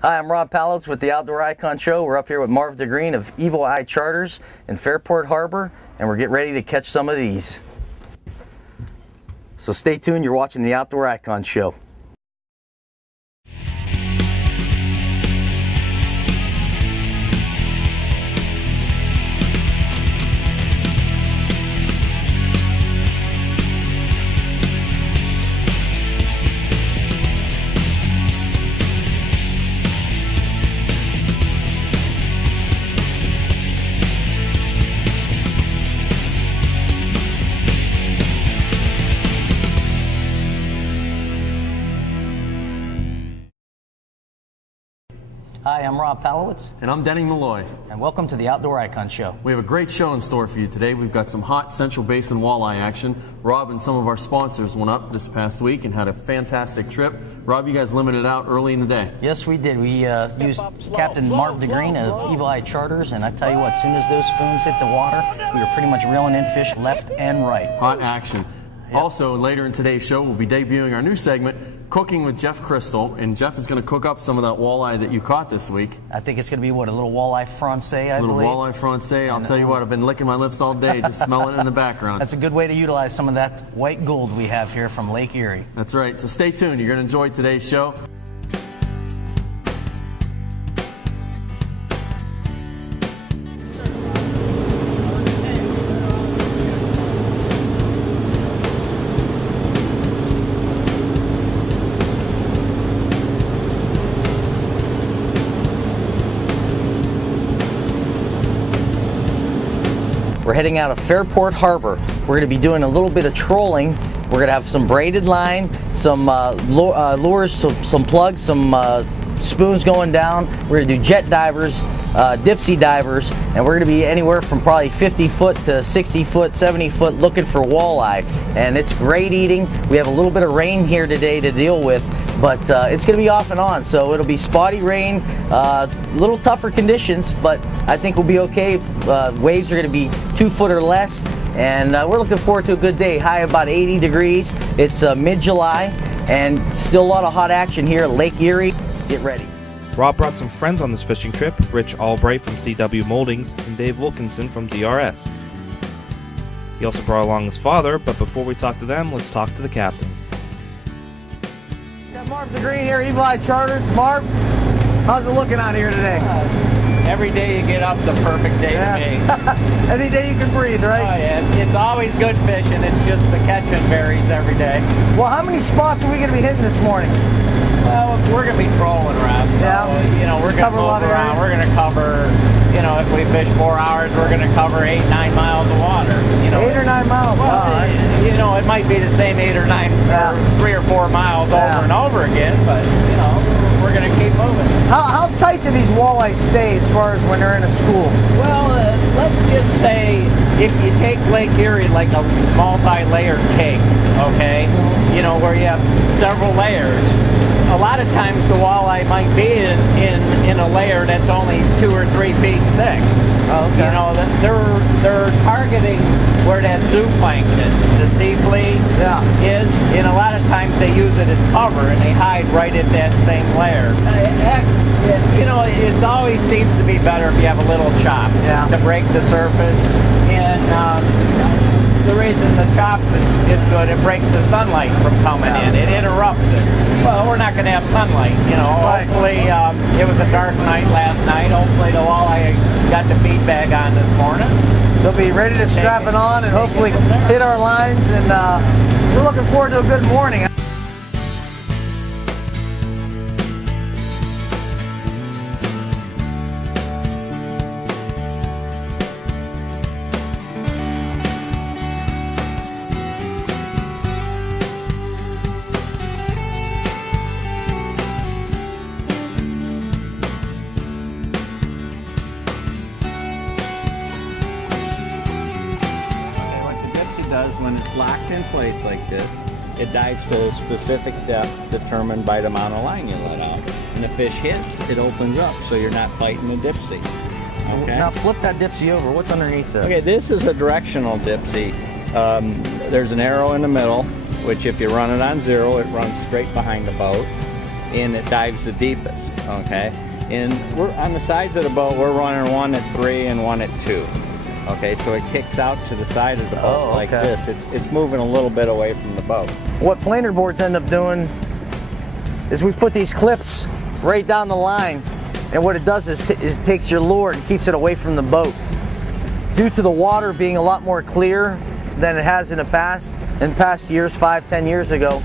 Hi, I'm Rob Palowitz with the Outdoor Icon Show. We're up here with Marv DeGreen of Erie Walleye Charters in Fairport Harbor, and we're getting ready to catch some of these. So stay tuned, you're watching the Outdoor Icon Show. Hi, I'm Rob Palowitz. And I'm Denny Malloy. And welcome to the Outdoor Icon Show. We have a great show in store for you today. We've got some hot Central Basin walleye action. Rob and some of our sponsors went up this past week and had a fantastic trip. Rob, you guys limited out early in the day. Yes, we did. We used Captain Marv DeGreen of Erie Walleye Charters, and I tell you what, as soon as those spoons hit the water, we were pretty much reeling in fish left and right. Hot action. Yep. Also, later in today's show, we'll be debuting our new segment, Cooking with Jeff Crystal, and Jeff is going to cook up some of that walleye that you caught this week. I think it's going to be, what, a little walleye francais, I believe? A little walleye francais. I'll tell you what, I've been licking my lips all day just smelling it in the background. That's a good way to utilize some of that white gold we have here from Lake Erie. That's right. So stay tuned. You're going to enjoy today's show. We're heading out of Fairport Harbor. We're going to be doing a little bit of trolling. We're going to have some braided line, some lures, some plugs, some spoons going down. We're going to do jet divers, dipsy divers, and we're going to be anywhere from probably 50 foot to 60 foot, 70 foot looking for walleye. And it's great eating. We have a little bit of rain here today to deal with, but it's going to be off and on, so it'll be spotty rain, a little tougher conditions, but I think we'll be okay. Waves are going to be 2 foot or less, and we're looking forward to a good day. High about 80 degrees. It's mid-July, and still a lot of hot action here at Lake Erie. Get ready. Rob brought some friends on this fishing trip, Rich Albright from CW Moldings and Dave Wilkinson from DRS. He also brought along his father, but before we talk to them, let's talk to the captain. Got Marv DeGreen here, Erie Walleye Charters. Marv, how's it looking out here today? Every day you get up, the perfect day to me. Any day you can breathe, right? Oh, yeah. It's always good fishing. It's just the catching varies every day. Well, how many spots are we going to be hitting this morning? Well, we're going to be trolling around. Yeah. So, you know, we're going to move around. We're going to cover, you know, if we fish 4 hours, we're going to cover 8, 9 miles of water. You know, 8 or 9 miles. Well, you know, it might be the same 8 or 9, or 3 or 4 miles over and over again, but, you know, we're going to keep moving. How tight do these walleye stay as far as when they're in a school? Well, let's just say if you take Lake Erie like a multi-layered cake, okay, you know, where you have several layers, a lot of times the walleye might be in a layer that's only 2 or 3 feet thick. Okay. You know, they're targeting where that zooplankton, the sea flea, is, and a lot of times they use it as cover and they hide right at that same layer. You know, it always seems to be better if you have a little chop to break the surface. And the reason the chop is good, it breaks the sunlight from coming in. It interrupts it. Well, we're not going to have sunlight, you know. Hopefully, it was a dark night last night. Hopefully the walleye got the feed bag on this morning. They'll be ready to strap it on and hopefully hit our lines, and we're looking forward to a good morning. When it's locked in place like this, it dives to a specific depth determined by the amount of line you let out. And the fish hits, it opens up, so you're not fighting the dipsy. Okay. Now flip that dipsy over. What's underneath there? Okay, this is a directional dipsy. There's an arrow in the middle, which if you run it on 0, it runs straight behind the boat. and it dives the deepest, okay? And we're on the sides of the boat, we're running one at 3 and one at 2. Okay, so it kicks out to the side of the boat like this. It's moving a little bit away from the boat. What planer boards end up doing is we put these clips right down the line, and what it does is it takes your lure and keeps it away from the boat. Due to the water being a lot more clear than it has in the past years, 5-10 years ago,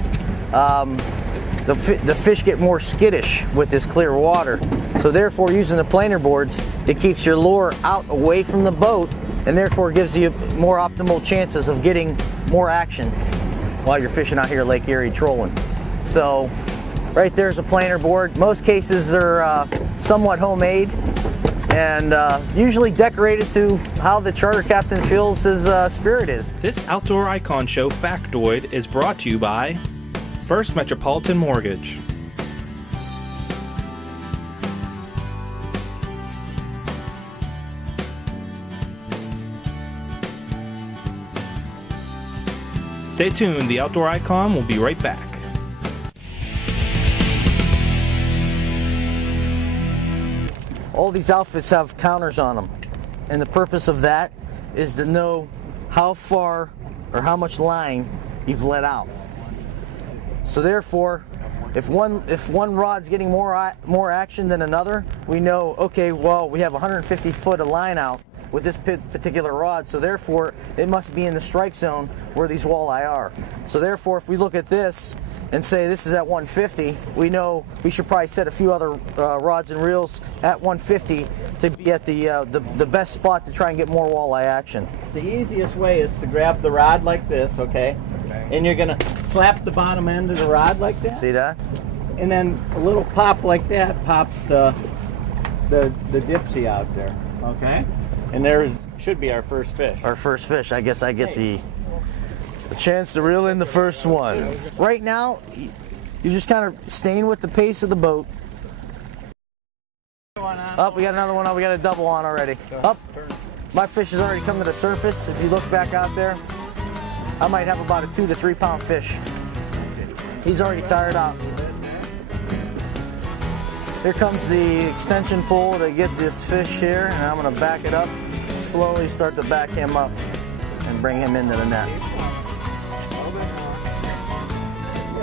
the fish get more skittish with this clear water. So therefore, using the planer boards, it keeps your lure out away from the boat, and therefore gives you more optimal chances of getting more action while you're fishing out here Lake Erie trolling. So right there's a planer board. Most cases they're somewhat homemade and usually decorated to how the charter captain feels his spirit is. This Outdoor Icon Show factoid is brought to you by First Metropolitan Mortgage. Stay tuned, the Outdoor Icon will be right back. All these outfits have counters on them, and the purpose of that is to know how far or how much line you've let out. So therefore, if one rod's getting more action than another, we know, okay, well, we have 150 foot of line out with this particular rod, so therefore it must be in the strike zone where these walleye are. So therefore, if we look at this and say this is at 150, we know we should probably set a few other rods and reels at 150 to be at the best spot to try and get more walleye action. The easiest way is to grab the rod like this, okay? And you're gonna flap the bottom end of the rod like that. See that? And then a little pop like that pops the dipsy out there, okay? And there should be our first fish. Our first fish. I guess I get the chance to reel in the first one. Right now, you're just kind of staying with the pace of the boat. Up, we got another one on. We got a double on already. Up. My fish has already come to the surface. If you look back out there, I might have about a 2 to 3 pound fish. He's already tired out. Here comes the extension pole to get this fish here, and I'm going to back it up, slowly start to back him up and bring him into the net.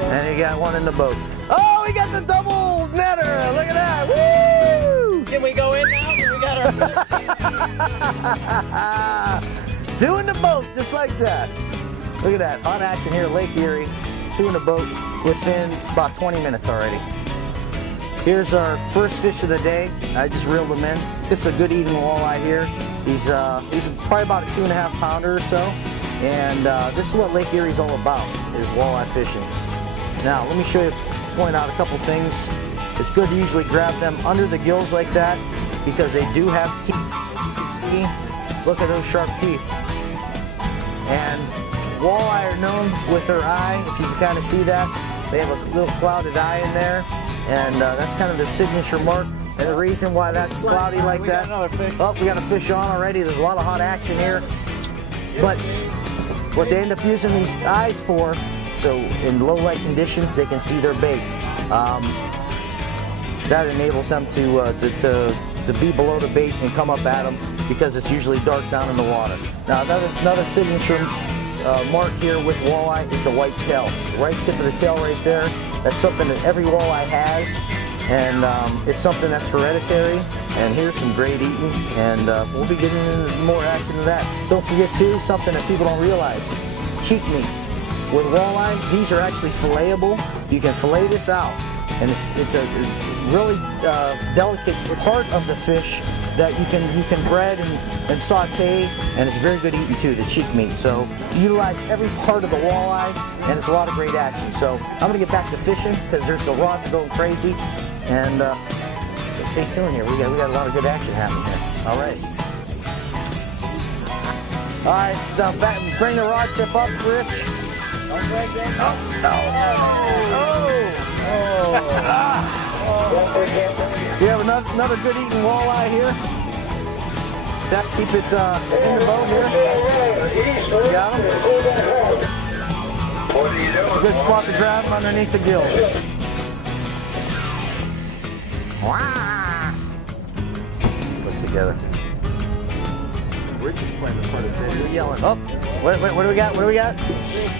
And he got one in the boat. Oh, we got the double netter! Look at that! Woo! Can we go in now? We got our fish. 2 in the boat, just like that. Look at that, on action here, Lake Erie. 2 in the boat within about 20 minutes already. Here's our first fish of the day. I just reeled him in. This is a good even walleye here. He's probably about a 2.5 pounder or so. And this is what Lake Erie is all about, is walleye fishing. Now, let me point out a couple things. It's good to usually grab them under the gills like that because they do have teeth. See? Look at those sharp teeth. And walleye are known with their eye, if you can kind of see that. They have a little clouded eye in there. And that's kind of their signature mark. And the reason why that's cloudy like that. Oh, we got a fish on already. There's a lot of hot action here. But what they end up using these eyes for, so in low light conditions, they can see their bait. That enables them to be below the bait and come up at them because it's usually dark down in the water. Now another signature mark here with walleye is the white tail. The right tip of the tail right there. That's something that every walleye has, and it's something that's hereditary. And here's some great eating, and we'll be getting into more action than that. Don't forget too, something that people don't realize, cheek meat. With walleye, these are actually filletable. You can fillet this out, and it's a really delicate part of the fish that you can bread and saute, and it's very good eating too, the cheek meat. So you utilize every part of the walleye, and it's a lot of great action. So I'm gonna get back to fishing because the rods are going crazy, and stay tuned here. We got a lot of good action happening here. All right, now bring the rod tip up, Rich. Oh no! We have another good eating walleye here. Keep it in the boat here. Got him. It's a good spot to grab him underneath the gills. Puts together. Rich is playing the part of We're yelling. Oh, what do we got? What do we got?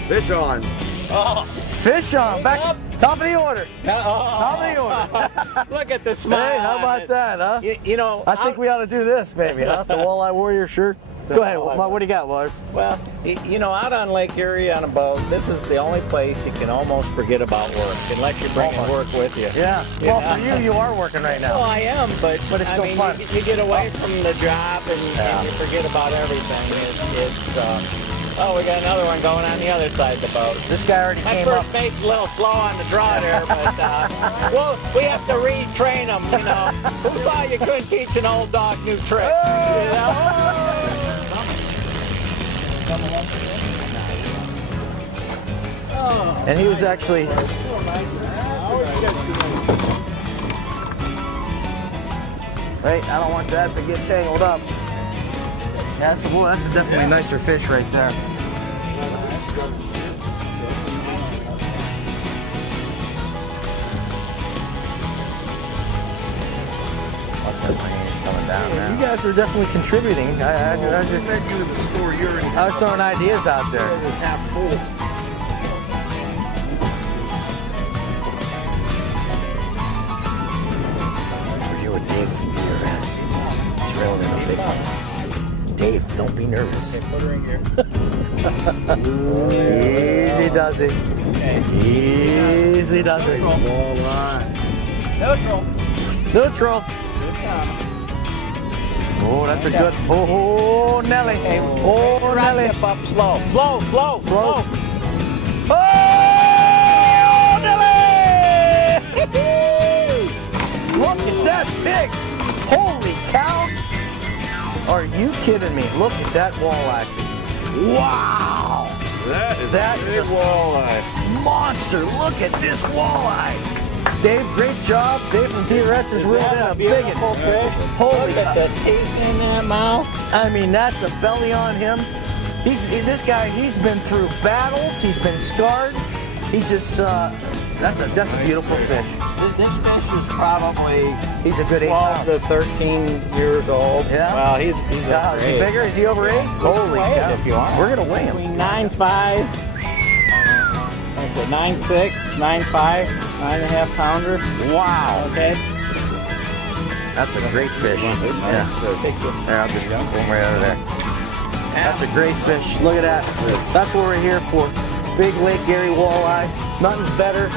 Fish on. Oh, Fish on. Back top of the order. Top of the order. look at the smile. Hey, how about that, huh? You know, I think we ought to do this, maybe, huh? The Walleye Warrior shirt. Go ahead. What do you got, Waller? well, you know, out on Lake Erie on a boat, this is the only place you can almost forget about work, unless you're bringing work with you. Yeah. Well, for you are working right Well, now. I am, but But it's I still mean, fun. You get away from the job and you forget about everything. Oh, we got another one going on the other side of the boat. This guy already My came up. first mate's a little slow on the draw there, but well, we have to retrain him, you know. Who thought you couldn't teach an old dog new tricks? You know? And he was actually. Wait, I don't want that to get tangled up. That's definitely a nicer fish right there. Coming down now. You guys were definitely contributing. I just I was throwing ideas out there. Half full. You and Dave from DRS. He's reeling in a big one. Dave, don't be nervous. Put her in here. Easy does it. Easy does it. Walleye. Neutral. Neutral. Oh, that's a good. Oh, Nelly. Oh, Nelly. Tip up slow. Slow. Oh, Nelly! Look at that pig. Holy cow. Are you kidding me? Look at that walleye. Wow. That is a big walleye. monster. Look at this walleye. Dave, great job. Dave from DRS is reeled in a big one. Fish. Holy Look at the teeth in that mouth. I mean, that's a belly on him. This guy, he's been through battles. He's been scarred. He's just, that's a beautiful fish. This fish is probably He's a good 8 12 pounds. to 13 years old. Yeah? Well, he's Is he bigger? Is he over 8? Holy weigh it cow. if you want. We're going to weigh him. Between 9.5, 9.6, 9.5, 9.5 pounder. Wow. Okay. That's a great fish. Yeah. There, I'll just pull him right out of there. That's a great fish. Look at that. That's what we're here for. Big Lake Erie Walleye. Nothing's better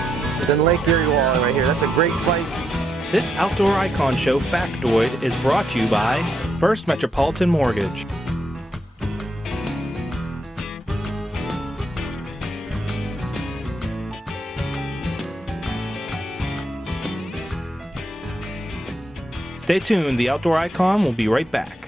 than Lake Erie Walleye right here. That's a great fight. This Outdoor Icon Show factoid is brought to you by First Metropolitan Mortgage. Stay tuned, the Outdoor Icon will be right back.